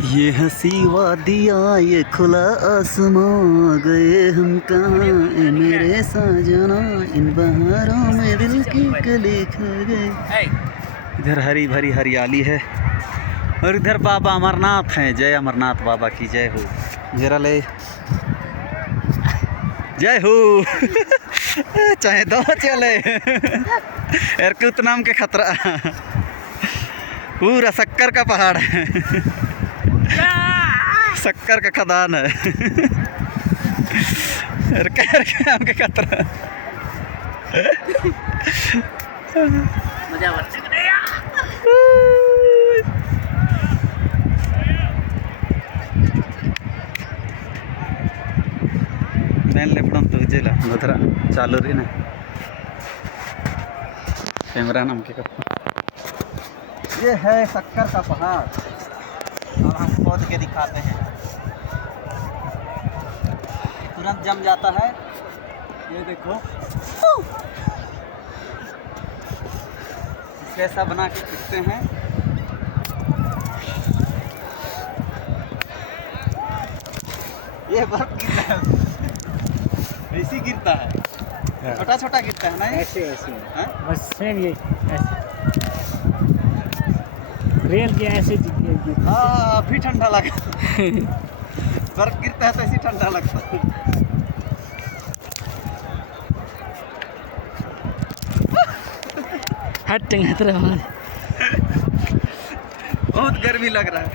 ये हंसी वादियाँ ये खुला आसमां, गए हम कहाँ ए मेरे साजना, इन बहारों में दिल की कली खा गए। इधर हरी भरी हरियाली है और इधर बाबा अमरनाथ हैं। जय अमरनाथ बाबा की जय हो। जरा ले जय हो। चाहे दो चले एरकुत नाम के खतरा, पूरा शक्कर का पहाड़ है, शक्कर का खदान है। नाम के खतरा मजा लेपड़म तो जेला मधुरा चालू रही ना कैमरा नाम के ये है शक्कर का पहाड़। और हम खोद के दिखाते हैं, तुरंत जम जाता है। ये देखो कैसा बना के खींचते हैं। ये बर्फ गिरता है, ऐसे ही गिरता है, छोटा छोटा गिरता है ना, ऐसे ऐसे हाँ? बस सेम ये ऐसे रेल के ऐसे हाँ भी ठंडा लगा। बर्फ गिरता है तो ऐसे ठंडा लगता है। हट तरह बहुत गर्मी लग रहा है।